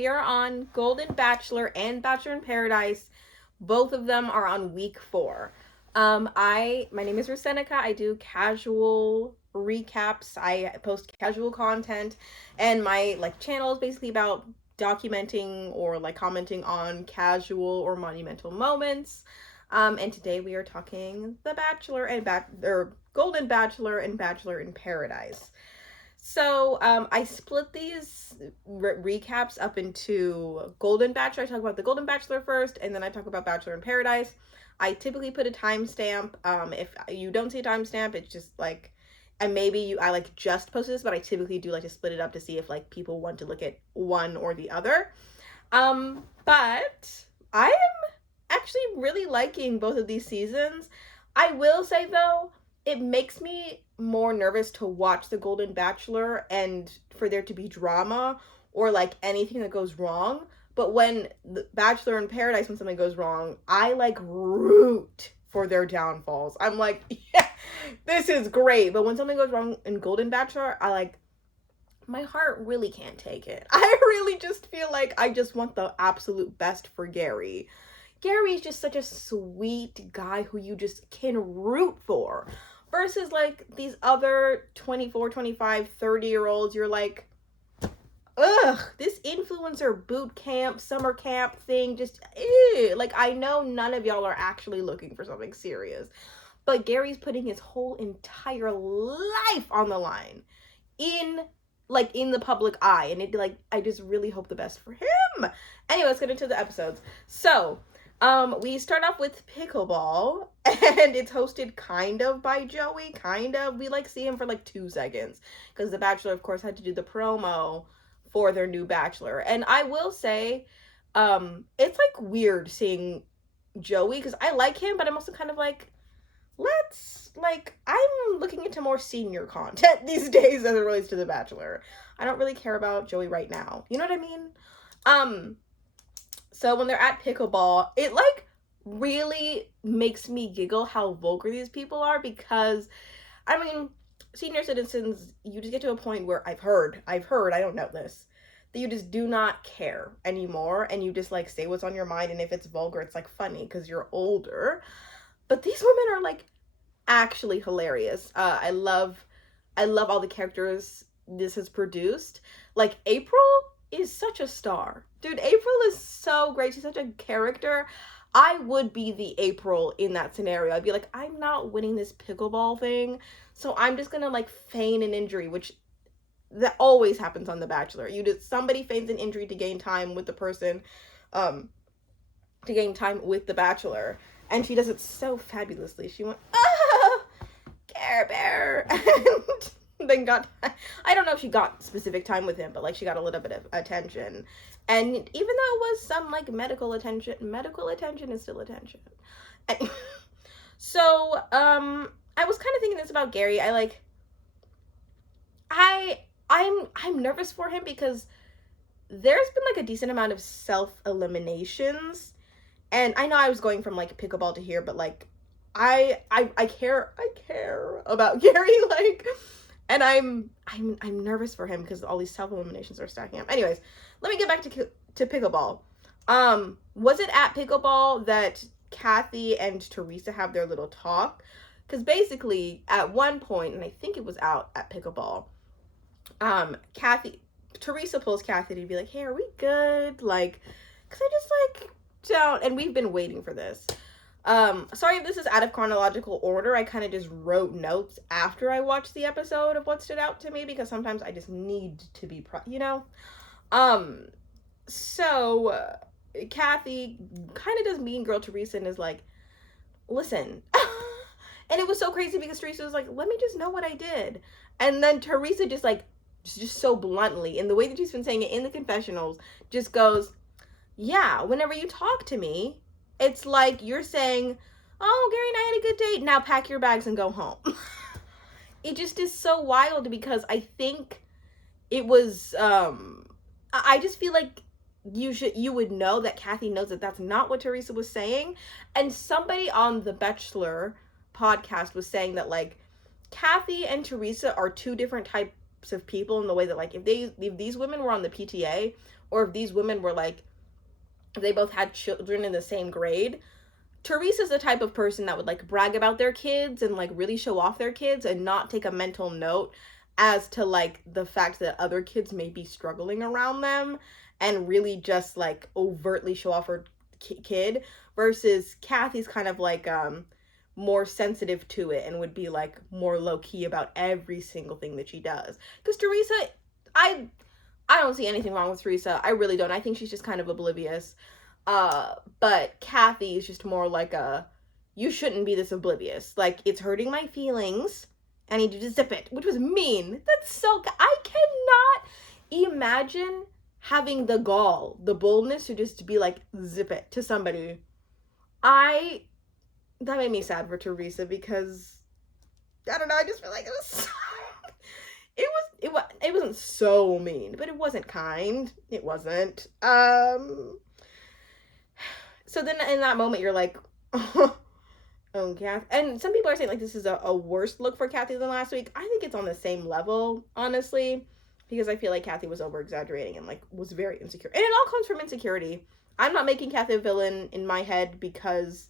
We are on Golden Bachelor and Bachelor in Paradise. Both of them are on week 4. My name is Rusenica. I do casual recaps. I post casual content, and my channel is basically about documenting or commenting on casual or monumental moments. And today we are talking The Bachelor and Golden Bachelor and Bachelor in Paradise. So I split these recaps up into Golden Bachelor. I talk about the Golden Bachelor first, and then I talk about Bachelor in Paradise. I typically put a timestamp. If you don't see a timestamp, it's just and maybe I just posted this, but I typically do like to split it up to see if people want to look at one or the other. But I am actually really liking both of these seasons. I will say though, it makes me more nervous to watch The Golden Bachelor and for there to be drama or anything that goes wrong. But when The Bachelor in Paradise, when something goes wrong, I root for their downfalls. I'm like, yeah, this is great. But when something goes wrong in Golden Bachelor, my heart really can't take it. I really just feel like I just want the absolute best for Gary. Gary is just such a sweet guy who you just can root for. Versus these other 24, 25, 30-year-olds, you're like, ugh, this influencer boot camp, summer camp thing, just, ew. I know none of y'all are actually looking for something serious. But Gary's putting his whole entire life on the line in the public eye. And I just really hope the best for him. Anyway, let's get into the episodes. So, we start off with Pickleball, and it's hosted kind of by Joey, kind of. We see him for 2 seconds, because The Bachelor, of course, had to do the promo for their new Bachelor. And I will say, it's weird seeing Joey, because I like him, but I'm also kind of I'm looking into more senior content these days as it relates to The Bachelor. I don't really care about Joey right now. You know what I mean? So when they're at Pickleball, it really makes me giggle how vulgar these people are, because senior citizens, you just get to a point where I've heard, I don't know this, that you just do not care anymore, and you just say what's on your mind, and if it's vulgar, it's funny because you're older. But these women are actually hilarious. I love all the characters this has produced. April is such a star. Dude, April is so great. She's such a character. I would be the April in that scenario. I'd be like, I'm not winning this pickleball thing, so I'm just gonna feign an injury, which that always happens on The Bachelor. Somebody feigns an injury to gain time with the person, to gain time with The Bachelor. And she does it so fabulously. She went, Care Bear, and then I don't know if she got specific time with him, but she got a little bit of attention. And even though it was some medical attention is still attention. And so I was kind of thinking this about Gary. I'm nervous for him, because there's been a decent amount of self-eliminations, and I know I was going from Pickleball to here, but I care about Gary, and I'm nervous for him because all these self-eliminations are stacking up. Anyways, let me get back to Pickleball. Was it at Pickleball that Kathy and Teresa have their little talk? Because basically, at one point, and I think it was out at Pickleball, Teresa pulls Kathy to be like, hey, are we good? Because I just don't, and we've been waiting for this. Sorry if this is out of chronological order. I kind of just wrote notes after I watched the episode of what stood out to me, because sometimes I just need to be, So, Kathy kind of does mean girl Teresa and is like, listen. And it was so crazy because Teresa was like, let me just know what I did. And then Teresa just so bluntly, in the way that she's been saying it in the confessionals, just goes, yeah, whenever you talk to me, it's you're saying, oh, Gary and I had a good date, now pack your bags and go home. It just is so wild, because I think it was, I just feel like you would know that Kathy knows that that's not what Teresa was saying. And somebody on the Bachelor podcast was saying that Kathy and Teresa are two different types of people, in the way that if these women were on the PTA, or if these women were like, if they both had children in the same grade, Teresa's the type of person that would like brag about their kids and like really show off their kids and not take a mental note as to like the fact that other kids may be struggling around them, and really just like overtly show off her kid, versus Kathy's kind of like more sensitive to it and would be like more low key about every single thing that she does. Because Teresa, I I don't see anything wrong with Teresa. I really don't. I think she's just kind of oblivious. But Kathy is just more like a, you shouldn't be this oblivious. Like, it's hurting my feelings. I need you to zip it, which was mean. That's so, I cannot imagine having the gall, the boldness to just be like, zip it to somebody. That made me sad for Teresa because, I don't know, I just feel like it was so, it wasn't so mean, but it wasn't kind. It wasn't. So then in that moment you're like, oh, Kathy. And some people are saying like this is a worse look for Kathy than last week. I think it's on the same level, honestly, because I feel like Kathy was over exaggerating and like was very insecure. And it all comes from insecurity. I'm not making Kathy a villain in my head because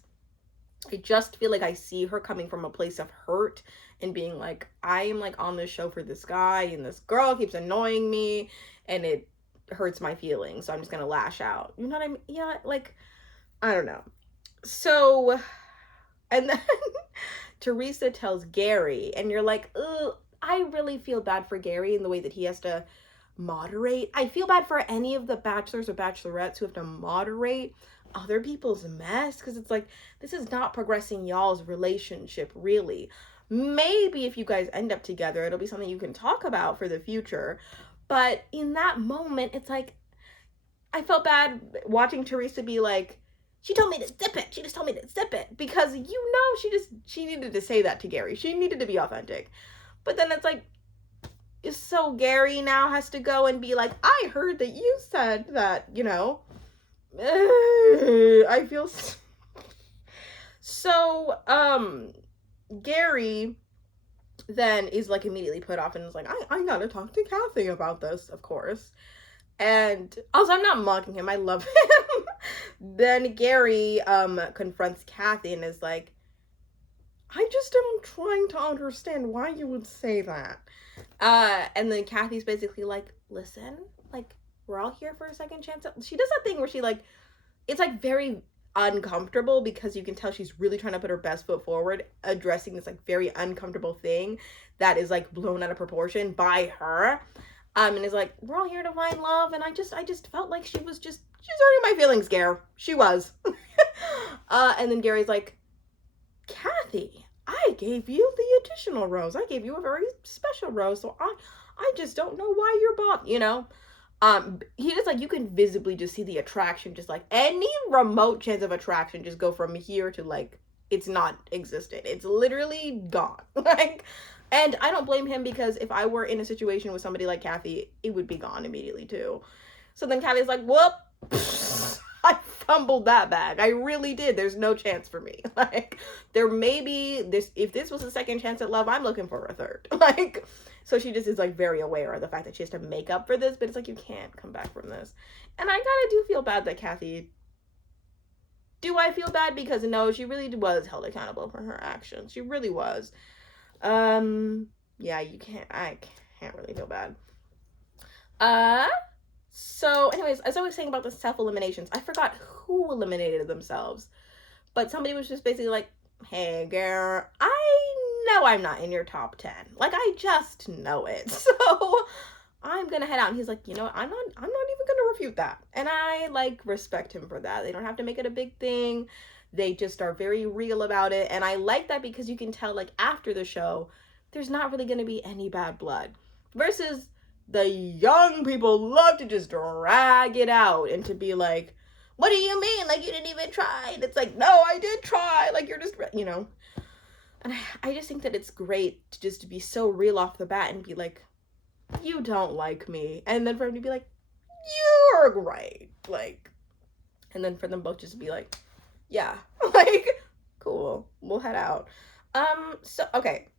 I just feel like I see her coming from a place of hurt and being like, I am like on this show for this guy and this girl keeps annoying me and it hurts my feelings, so I'm just gonna lash out. You know what I mean? Yeah, like, I don't know. So, and then Teresa tells Gary, and you're like, ugh, I really feel bad for Gary in the way that he has to moderate. I feel bad for any of the bachelors or bachelorettes who have to moderate other people's mess, because it's like, this is not progressing y'all's relationship, really. Maybe if you guys end up together, it'll be something you can talk about for the future. But in that moment, it's like, I felt bad watching Teresa be like, she told me to zip it. She just told me to zip it. Because, you know, she needed to say that to Gary. She needed to be authentic. But then it's like, so Gary now has to go and be like, I heard that you said that, you know. I feel so, Gary then is like immediately put off and is like, I gotta talk to Kathy about this, of course. And also, I'm not mocking him, I love him. Then Gary confronts Kathy and is like, I just am trying to understand why you would say that. And then Kathy's basically like, listen, like, we're all here for a second chance. She does that thing where she like, it's like very uncomfortable because you can tell she's really trying to put her best foot forward, addressing this like very uncomfortable thing that is like blown out of proportion by her. And is like, we're all here to find love, and I just felt like she's hurting my feelings, Gare. She was. And then Gary's like, Kathy, I gave you the additional rose. I gave you a very special rose, so I just don't know why you're bought, you know? He just like, you can visibly just see the attraction, just like any remote chance of attraction just go from here to like, it's not existent. It's literally gone. Like, and I don't blame him because if I were in a situation with somebody like Kathy, it would be gone immediately too. So then Kathy's like, whoop, I fumbled that bag. I really did. There's no chance for me. Like, there may be this, if this was a second chance at love, I'm looking for a third. Like, so she just is like very aware of the fact that she has to make up for this, but it's like, you can't come back from this. And I kind of do feel bad that Kathy, do I feel bad? Because no, she really was held accountable for her actions. She really was. Yeah, I can't really feel bad. So anyways, as I was saying about the self-eliminations, I forgot who eliminated themselves. But somebody was just basically like, hey, girl, I know I'm not in your top 10. Like, I just know it. So I'm gonna head out. And he's like, you know what? I'm not even gonna refute that. And I like respect him for that. They don't have to make it a big thing. They just are very real about it. And I like that because you can tell, like, after the show, there's not really gonna be any bad blood. Versus the young people love to just drag it out and to be like, what do you mean? Like, you didn't even try. And it's like, no, I did try. Like, you're just, you know. And I just think that it's great to just be so real off the bat and be like, you don't like me. And then for him to be like, you're right. Like, and then for them both just to be like, yeah, like, cool, we'll head out. So, okay.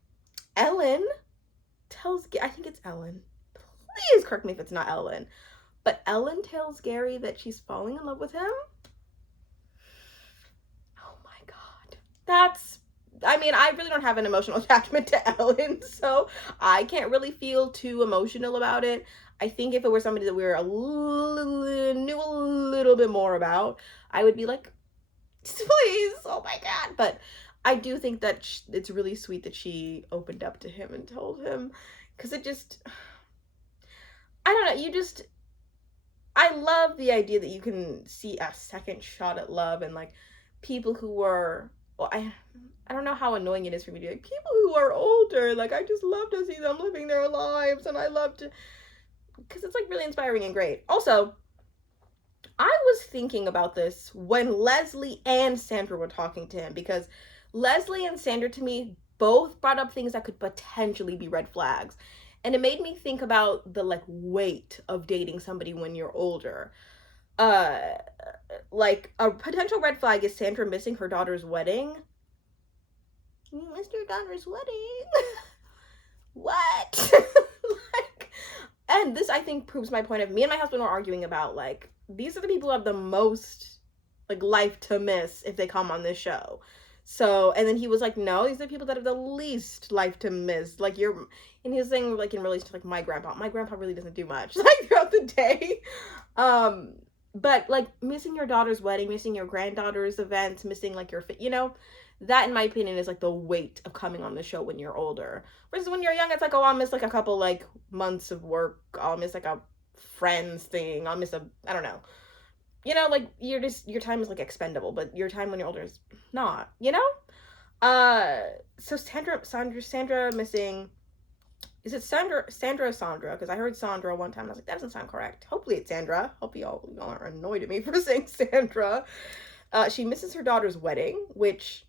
Ellen tells, I think it's Ellen. Please correct me if it's not Ellen. But Ellen tells Gary that she's falling in love with him. Oh my god. I mean, I really don't have an emotional attachment to Ellen, so I can't really feel too emotional about it. I think if it were somebody that we were knew a little bit more about, I would be like, please, oh my god. But I do think that it's really sweet that she opened up to him and told him, because it just, I don't know, I love the idea that you can see a second shot at love, and like people who were, well, I don't know how annoying it is for me to be like, people who are older, like I just love to see them living their lives, and I love to, because it's like really inspiring and great. Also, I was thinking about this when Leslie and Sandra were talking to him, because Leslie and Sandra to me both brought up things that could potentially be red flags. And it made me think about the like weight of dating somebody when you're older. Uh like a potential red flag is Sandra missing her daughter's wedding. You missed your daughter's wedding. What? Like, and this I think proves my point of, me and my husband were arguing about like, these are the people who have the most like life to miss if they come on this show. So, and then he was like, no, these are the people that have the least life to miss. Like you're, and he was saying like in relation to like my grandpa really doesn't do much like throughout the day. But like missing your daughter's wedding, missing your granddaughter's events, missing like your, that in my opinion is like the weight of coming on the show when you're older. Versus when you're young, it's like, oh, I'll miss like a couple like months of work. I'll miss like a friends thing. I'll miss I don't know. Like your time is like expendable, but your time when you're older is not, So Sandra missing, is it Sandra or Sandra? Because I heard Sandra one time and I was like, that doesn't sound correct. Hopefully it's Sandra. Hope y'all aren't annoyed at me for saying Sandra. She misses her daughter's wedding, which,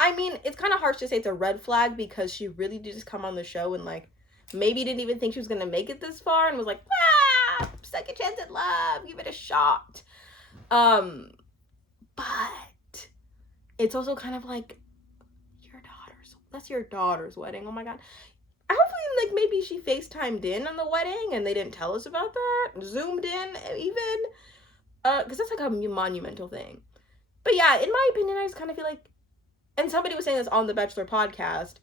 I mean, it's kind of harsh to say it's a red flag because she really did just come on the show and like maybe didn't even think she was gonna make it this far and was like, second chance at love, give it a shot. But it's also kind of like that's your daughter's wedding. Oh my god. Hopefully, like maybe she FaceTimed in on the wedding and they didn't tell us about that. Zoomed in even, because that's like a monumental thing. But yeah, in my opinion, I just kind of feel like, and somebody was saying this on the Bachelor podcast,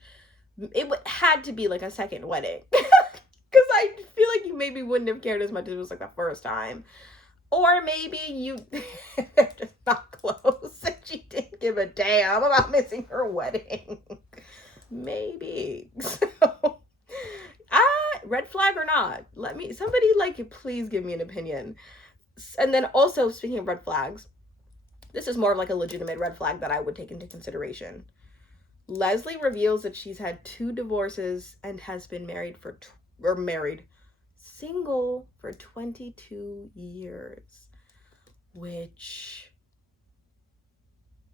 it had to be like a second wedding. Because I feel like you maybe wouldn't have cared as much as it was like the first time. Or maybe they're just not close and she didn't give a damn about missing her wedding. Maybe. So, red flag or not, somebody like, please give me an opinion. And then also, speaking of red flags, this is more of like a legitimate red flag that I would take into consideration. Leslie reveals that she's had 2 divorces and has been single for 22 years, which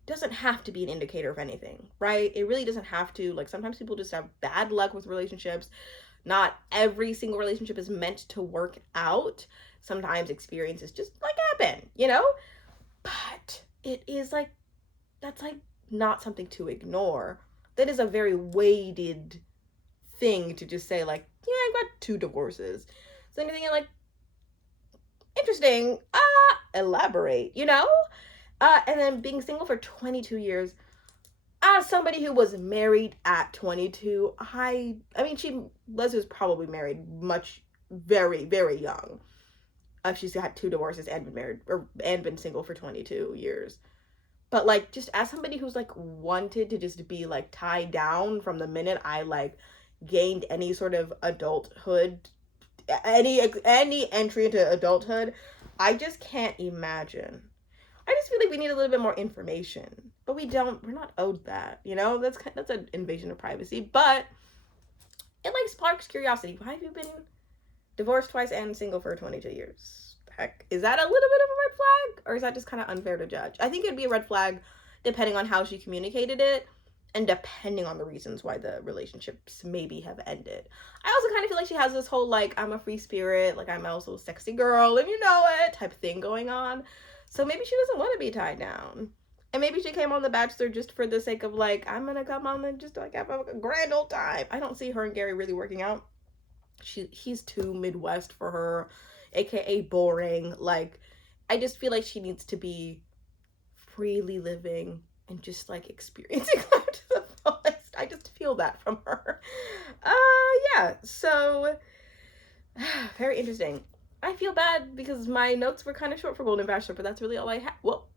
doesn't have to be an indicator of anything, right? It really doesn't have to. Like sometimes people just have bad luck with relationships. Not every single relationship is meant to work out. Sometimes experiences just like happen, But it is like, that's like not something to ignore. That is a very weighted thing to just say like, yeah, I've got 2 divorces. So anything like, interesting, elaborate, and then being single for 22 years, as somebody who was married at 22, I mean, Leslie was probably married very, very young. She's had 2 divorces and been married and been single for 22 years. But like, just as somebody who's like wanted to just be like tied down from the minute I like gained any sort of adulthood, any entry into adulthood, I just can't imagine. I just feel like we need a little bit more information, but we're not owed that, that's an invasion of privacy, but it like sparks curiosity. Why have you been divorced twice and single for 22 years? Heck, is that a little bit of a red flag, or is that just kind of unfair to judge? I think it'd be a red flag depending on how she communicated it and depending on the reasons why the relationships maybe have ended. I also kind of feel like she has this whole like, I'm a free spirit, like I'm also a sexy girl and you know it type thing going on. So maybe she doesn't want to be tied down. And maybe she came on The Bachelor just for the sake of like, I'm gonna come on and just like have a grand old time. I don't see her and Gary really working out. He's too Midwest for her. aka boring. Like, I just feel like she needs to be freely living and just like experiencing life to the fullest. I just feel that from her. Yeah, so very interesting. I feel bad because my notes were kind of short for Golden Bachelor, but that's really all I had. Well,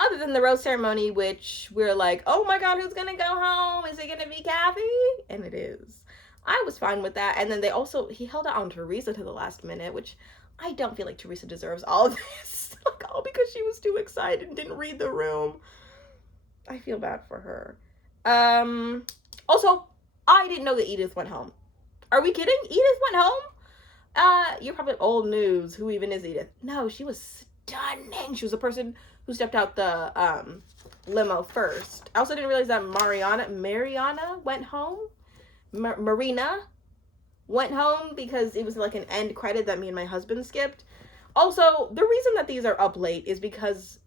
other than the rose ceremony, which we're like, oh my god, who's gonna go home? Is it gonna be Kathy? And it is. I was fine with that. And then he held out on Teresa to the last minute, which I don't feel like Teresa deserves all of this. Like, all because she was too excited and didn't read the room. I feel bad for her. Also, I didn't know that Edith went home. Are we kidding? Edith went home? You're probably old news. Who even is Edith? No, she was stunning. She was the person who stepped out the limo first. I also didn't realize that Mariana went home. Marina went home because it was like an end credit that me and my husband skipped. Also, the reason that these are up late is because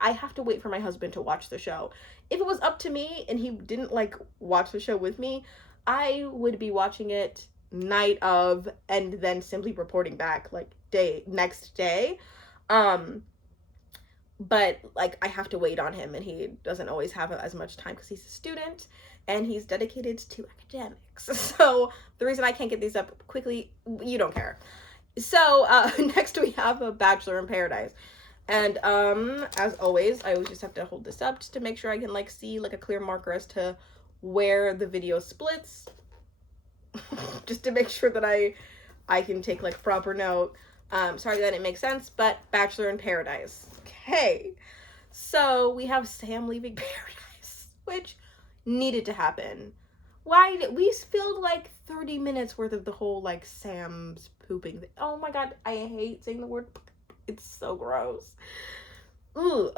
I have to wait for my husband to watch the show. If it was up to me and he didn't like watch the show with me, I would be watching it night of and then simply reporting back like next day. But like I have to wait on him, and he doesn't always have as much time because he's a student and he's dedicated to academics. So the reason I can't get these up quickly, you don't care. So next we have a Bachelor in Paradise. And as always, I always just have to hold this up just to make sure I can like see like a clear marker as to where the video splits. Just to make sure that I can take like proper note. Sorry that didn't make sense, but Bachelor in Paradise. Okay. So we have Sam leaving Paradise, which needed to happen. Why did we spilled like 30 minutes worth of the whole like Sam's pooping thing. Oh my god, I hate saying the word. It's so gross. Ooh,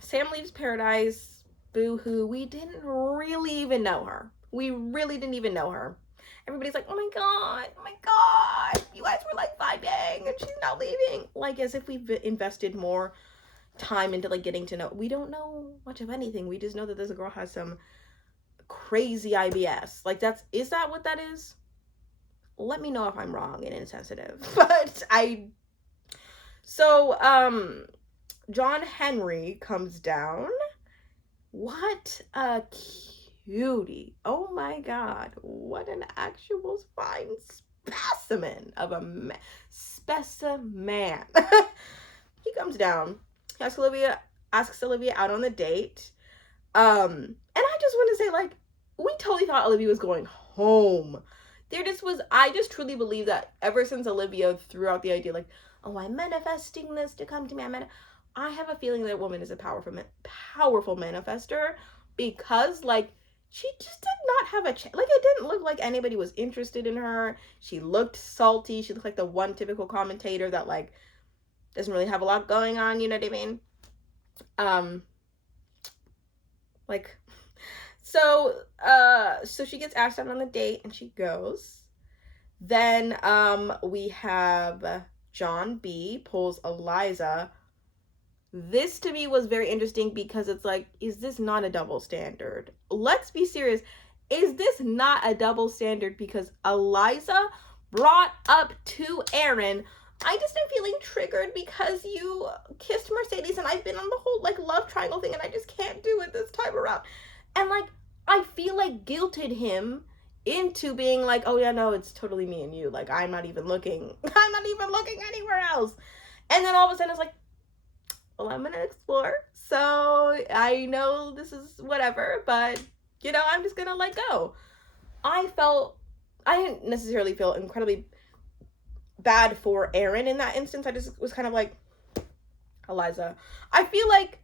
Sam leaves Paradise. Boo-hoo. We didn't really even know her. We really didn't even know her. Everybody's like, oh my god, you guys were like vibing and she's now leaving. Like as if we've invested more time into like getting to know. We don't know much of anything. We just know that this girl has some crazy IBS. Like is that what that is? Let me know if I'm wrong and insensitive. But John Henry comes down. What a cutie. Oh my god. What an actual fine specimen of a specimen. He comes down. He asks Olivia out on the date. And I just want to say, like, we totally thought Olivia was going home. I just truly believe that ever since Olivia threw out the idea, like, oh, I'm manifesting this to come to me. I have a feeling that woman is a powerful manifester because, like, she just did not have a chance. Like, it didn't look like anybody was interested in her. She looked salty. She looked like the one typical commentator that, like, doesn't really have a lot going on, you know what I mean? So she gets asked out on the date and she goes. Then we have John B pulls Eliza. This to me was very interesting because it's like, is this not a double standard? Let's be serious. Is this not a double standard? Because Eliza brought up to Aaron, I just am feeling triggered because you kissed Mercedes and I've been on the whole like love triangle thing and I just can't do it this time around. And like, I feel like guilted him into being like, oh yeah, no, it's totally me and you. Like, I'm not even looking anywhere else. And then all of a sudden it's like, well, I'm gonna explore. So I know this is whatever, but you know, I'm just gonna let go. I didn't necessarily feel incredibly bad for Aaron in that instance. I just was kind of like, Eliza. I feel like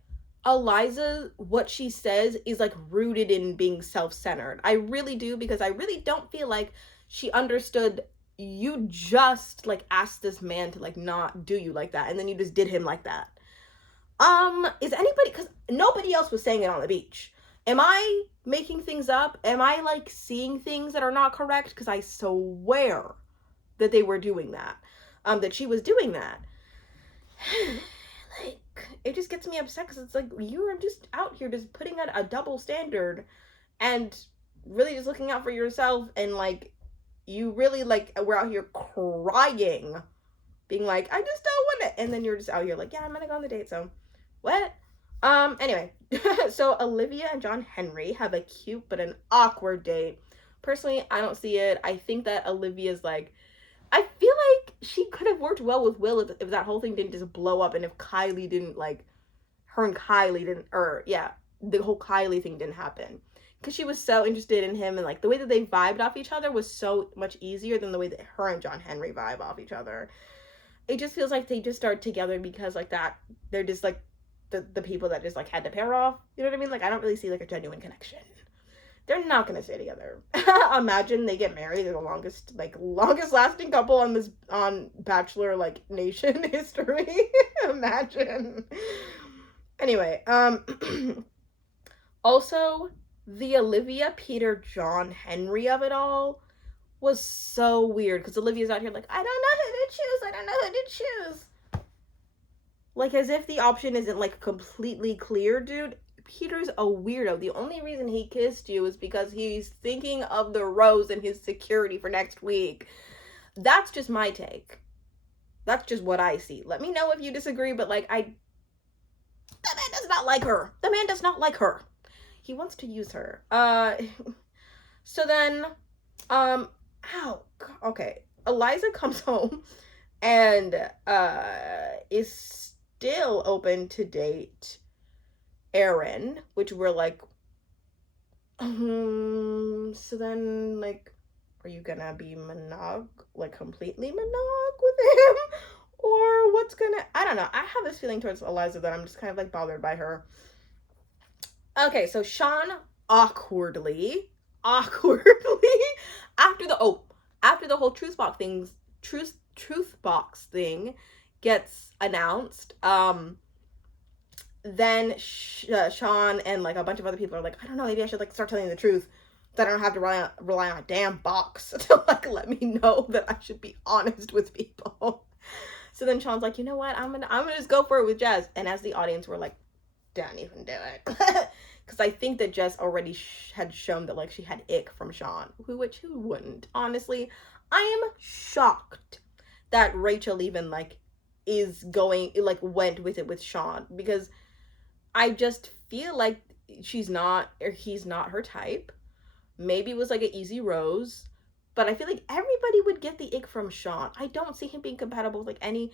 Eliza, what she says is like rooted in being self-centered. I really do, because I really don't feel like she understood you just like asked this man to like not do you like that, and then you just did him like that. Is anybody, because nobody else was saying it on the beach. Am I making things up? Am I like seeing things that are not correct? Because I swear that they were doing that. That she was doing that. Like, it just gets me upset because it's like, you're just out here just putting out a double standard and really just looking out for yourself and like you really like we're out here crying, being like, I just don't want it, and then you're just out here like, yeah, I'm gonna go on the date. So, what? Anyway, so Olivia and John Henry have a cute but an awkward date. Personally, I don't see it. I think that Olivia's like, I feel like she could have worked well with Will if that whole thing didn't just blow up, and if Kylie didn't like, her and Kylie didn't, or yeah, the whole Kylie thing didn't happen. Because she was so interested in him, and like the way that they vibed off each other was so much easier than the way that her and John Henry vibe off each other. It just feels like they just started together because like that, they're just like the people that just like had to pair off. You know what I mean? Like I don't really see like a genuine connection. They're not gonna stay together. Imagine they get married. They're the longest lasting couple on Bachelor like nation history. Imagine. Anyway, also the Olivia Peter John Henry of it all was so weird because Olivia's out here like, I don't know who to choose. I don't know who to choose. Like as if the option isn't like completely clear, dude. Peter's a weirdo. The only reason he kissed you is because he's thinking of the rose and his security for next week. That's just my take. That's just what I see. Let me know if you disagree, but like the man does not like her. The man does not like her. He wants to use her. So then, okay. Eliza comes home and is still open to date Aaron, which we're like, so then like, are you gonna be completely monog with him? Or what's gonna, I don't know. I have this feeling towards Eliza that I'm just kind of like bothered by her. Okay, so Sean awkwardly, after the whole truth box thing gets announced, then Sean and like a bunch of other people are like, I don't know, maybe I should like start telling the truth, that I don't have to rely on a damn box to like let me know that I should be honest with people. So then Sean's like, you know what, I'm gonna just go for it with Jess. And as the audience, we're like, don't even do it. Because I think that Jess already had shown that like she had ick from Sean, who wouldn't? Honestly, I am shocked that Rachel even like is going like went with it with Sean, because I just feel like he's not her type. Maybe it was like an easy rose, but I feel like everybody would get the ick from Sean. I don't see him being compatible with like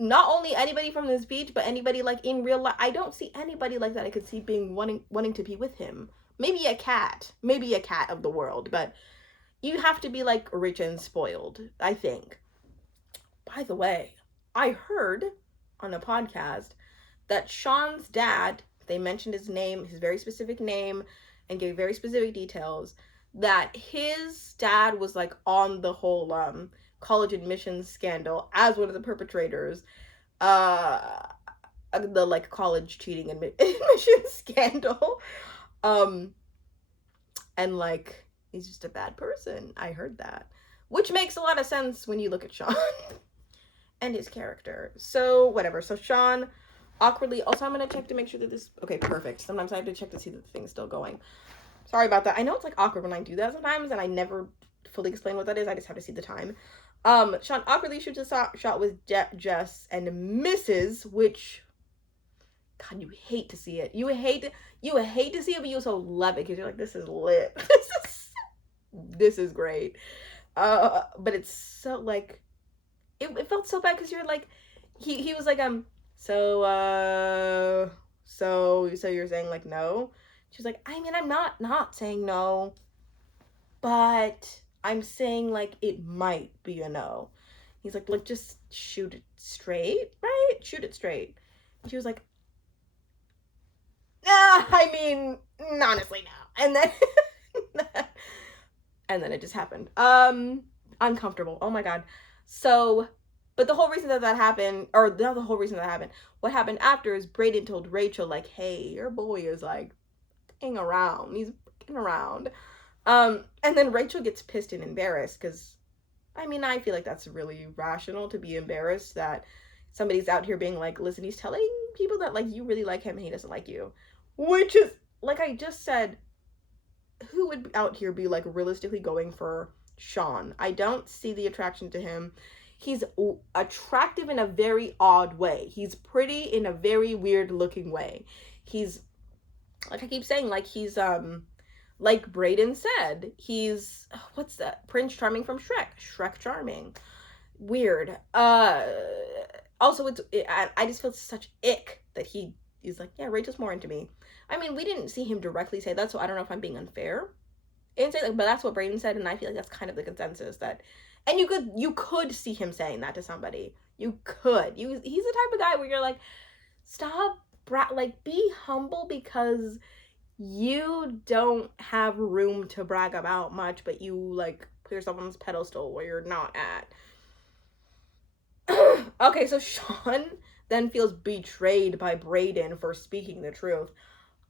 not only anybody from this beach, but anybody like in real life. I don't see anybody like that I could see being wanting to be with him. Maybe a cat of the world, but you have to be like rich and spoiled, I think. By the way, I heard on a podcast that Sean's dad, they mentioned his name, his very specific name, and gave very specific details, that his dad was like on the whole college admissions scandal as one of the perpetrators, the like college cheating admissions scandal, and like he's just a bad person. I heard that, which makes a lot of sense when you look at Sean and his character. So whatever. So Sean awkwardly, also I'm gonna check to make sure that this, okay, perfect. Sometimes I have to check to see that the thing's still going. Sorry about that. I know it's like awkward when I do that sometimes, and I never fully explain what that is. I just have to see the time. Sean awkwardly shoots a shot with Jess and misses, which, God, you hate to see it. You hate to see it, but you also love it because you're like, this is lit. This is great. But it's so like, it felt so bad because you're like, he was like, so you're saying like no? She's like, I mean, I'm not saying no, but I'm saying like it might be a no. He's like, look, just shoot it straight, right? Shoot it straight. And she was like, I mean, honestly, no. And then and then it just happened. Uncomfortable. Oh my God. So, but the whole reason that happened, or not the whole reason that happened, what happened after is Brayden told Rachel like, hey, your boy is like around. He's around. And then Rachel gets pissed and embarrassed because, I mean, I feel like that's really rational to be embarrassed that somebody's out here being like, listen, he's telling people that like you really like him and he doesn't like you, which is like I just said, who would out here be like realistically going for Sean. I don't see the attraction to him. He's attractive in a very odd way. He's pretty in a very weird looking way. He's, like I keep saying, like he's like Brayden said, he's, what's that? Prince Charming from Shrek. Shrek Charming. Weird. Also, I just feel such ick that he's like, yeah, Rachel's more into me. I mean, we didn't see him directly say that, so I don't know if I'm being unfair and say, like, but that's what Brayden said, and I feel like that's kind of the consensus that, and you could see him saying that to somebody. You could. He's the type of guy where you're like, stop, like, be humble, because you don't have room to brag about much, but you, like, put yourself on this pedestal where you're not at. Okay, so Sean then feels betrayed by Brayden for speaking the truth.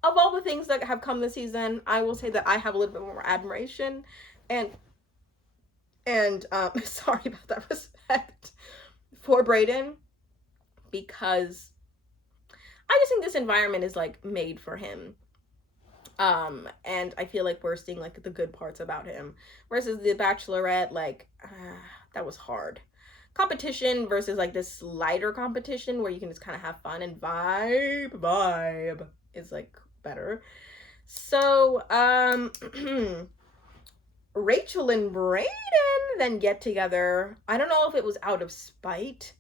Of all the things that have come this season, I will say that I have a little bit more admiration and sorry about that, respect for Brayden, because I just think this environment is, like, made for him. And I feel like we're seeing, like, the good parts about him, versus the Bachelorette, like, that was hard. Competition versus, like, this lighter competition where you can just kind of have fun and vibe is, like, better. So Rachel and Brayden then get together. I don't know if it was out of spite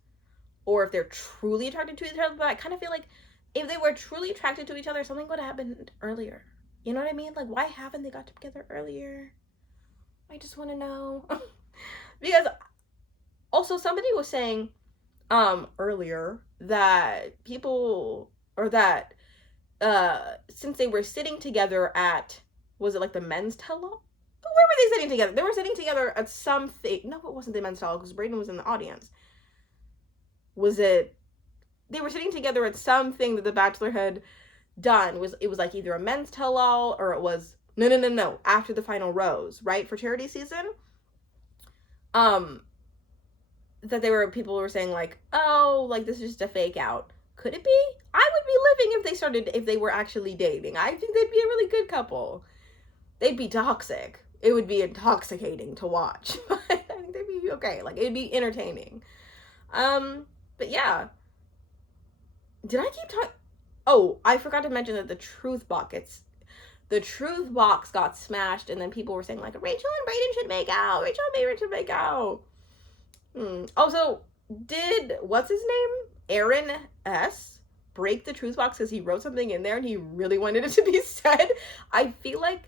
or if they're truly attracted to each other, but I kind of feel like if they were truly attracted to each other, something would have happened earlier. You know what I mean? Like, why haven't they got together earlier? I just want to know. Because also somebody was saying earlier that people, or that since they were sitting together at, was it like the men's tell-all? Where were they sitting together? They were sitting together at something. No, it wasn't the men's tell-all, because Brayden was in the audience. Was it, they were sitting together at something that the Bachelor had done. It was like either a men's tell-all, or it was no, after the final rose, right, for charity season. That people were saying, like, oh, like, this is just a fake out. Could it be? I would be living if they were actually dating. I think they'd be a really good couple. They'd be toxic. It would be intoxicating to watch. But I think they'd be okay. Like, it'd be entertaining. But yeah. Did I keep talking? Oh, I forgot to mention that the truth box got smashed, and then people were saying, like, Rachel and Brayden should make out. Rachel and Brayden should make out. Also, did, what's his name? Aaron S. break the truth box because he wrote something in there and he really wanted it to be said? I feel like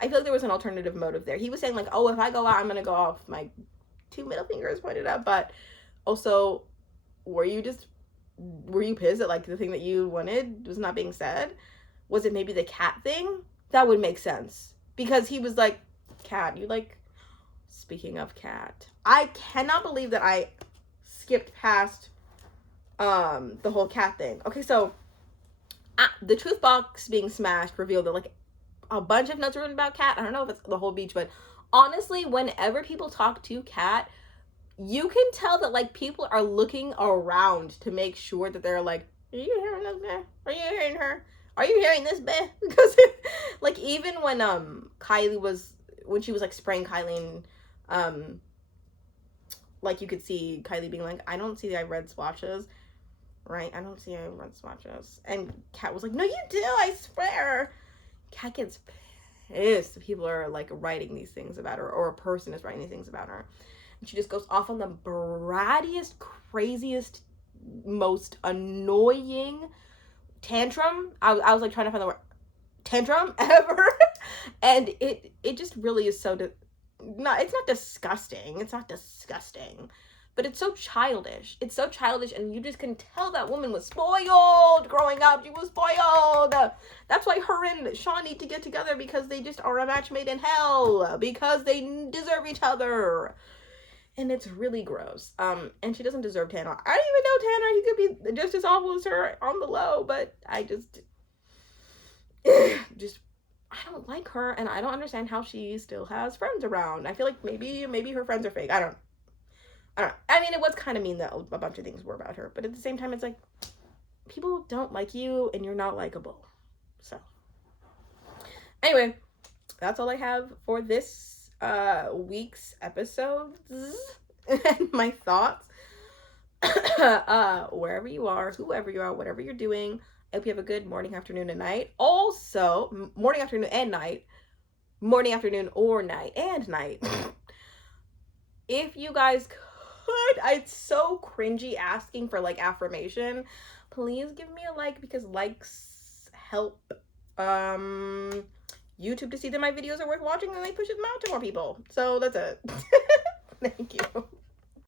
there was an alternative motive there. He was saying, like, oh, if I go out, I'm gonna go off my 2 middle fingers pointed up. But also, were you pissed at, like, the thing that you wanted was not being said? Was it maybe the cat thing? That would make sense, because he was like, cat, you, like, speaking of cat, I cannot believe that I skipped past the whole cat thing. Okay, so the truth box being smashed revealed that, like, a bunch of notes were written about Kat. I don't know if it's the whole beach, but honestly, whenever people talk to Kat, you can tell that, like, people are looking around to make sure that they're like, are you hearing this, bae? Are you hearing her? Are you hearing this, bae? Because, like, even when when she was, like, spraying Kylie, and like, you could see Kylie being like, I don't see the red splotches, right? I don't see any red splotches. And Kat was like, no, you do, I swear. Kat gets pissed. People are, like, writing these things about her, or a person is writing these things about her. And she just goes off on the brattiest, craziest, most annoying tantrum. I was like trying to find the word tantrum ever. And it just really is so it's not disgusting. It's not disgusting. But it's so childish. It's so childish, and you just can tell that woman was spoiled growing up. She was spoiled. That's why her and Sean need to get together, because they just are a match made in hell. Because they deserve each other. And it's really gross. And she doesn't deserve Tanner. I don't even know Tanner. He could be just as awful as her on the low, but I just I don't like her, and I don't understand how she still has friends around. I feel like maybe her friends are fake. I don't know. I mean, it was kind of mean that a bunch of things were about her, but at the same time, it's like, people don't like you, and you're not likable. So, anyway, that's all I have for this week's episodes and my thoughts. Wherever you are, whoever you are, whatever you're doing, I hope you have a good morning, afternoon, and night. Also, morning, afternoon, and night. Morning, afternoon, or night, and night. If you guys could, it's so cringy asking for like affirmation. Please give me a like, because likes help YouTube to see that my videos are worth watching, and they push them out to more people. So that's it. Thank you.